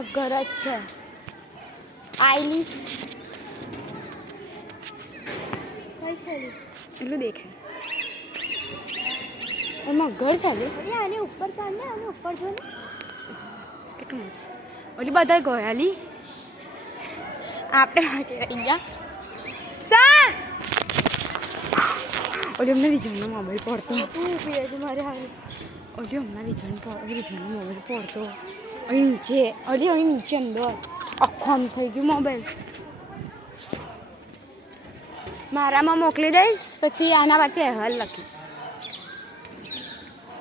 મગર જ છે આઈલી કઈ છે એટલું દેખાય મગર છે અરે આને ઉપર ચાલ ને આને ઉપર જો ને કેટલું મસ્ત ઓલી બધા ગયાલી આપણે વાગે રહી ગયા ચાલ ઓલી અમને રીઝનનો મોબાઈલ પડતો તું પીએ છે મારે હાલ ઓલી અમને રીઝનનો મોબાઈલ પડતો અહીં નીચે અહીં નીચે અંદર આખો આમ થઈ ગયું મોબાઈલ મારામાં મોકલી દઈશ પછી આના માટે અહેવાલ લખીશ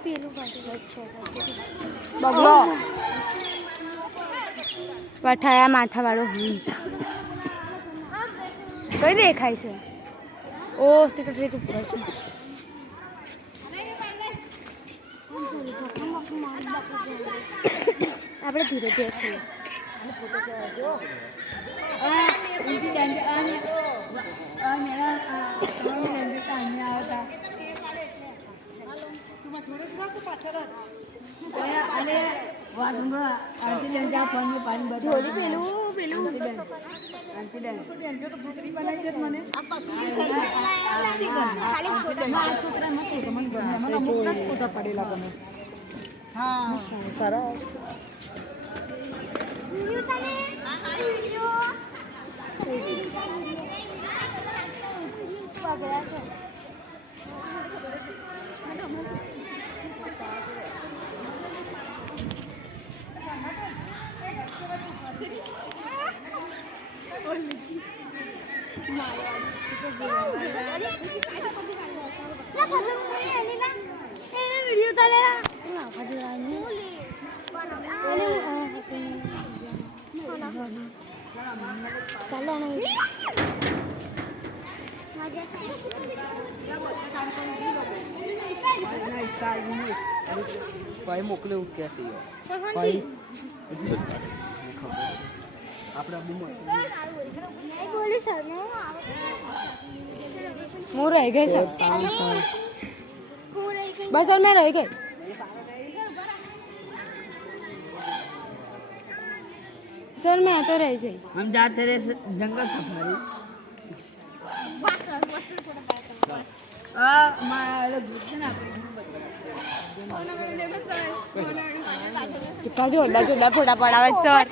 પેલું બગલો વઠાયા માથાવાળો હંસ કઈ દેખાય છે ઓ તે તો ઉપર છે આપણે ધીરે ધીરે છીએ જોડી પેલું वीडियो ભાઈ મોકલે કેસે ભાઈ આપણે હું રહી ગઈ સર બસ સર મેં રહી ગઈ सर मैं तो रह जाई हम जाते रहे जंगल सफारी जोरदार फोटा पड़ा सर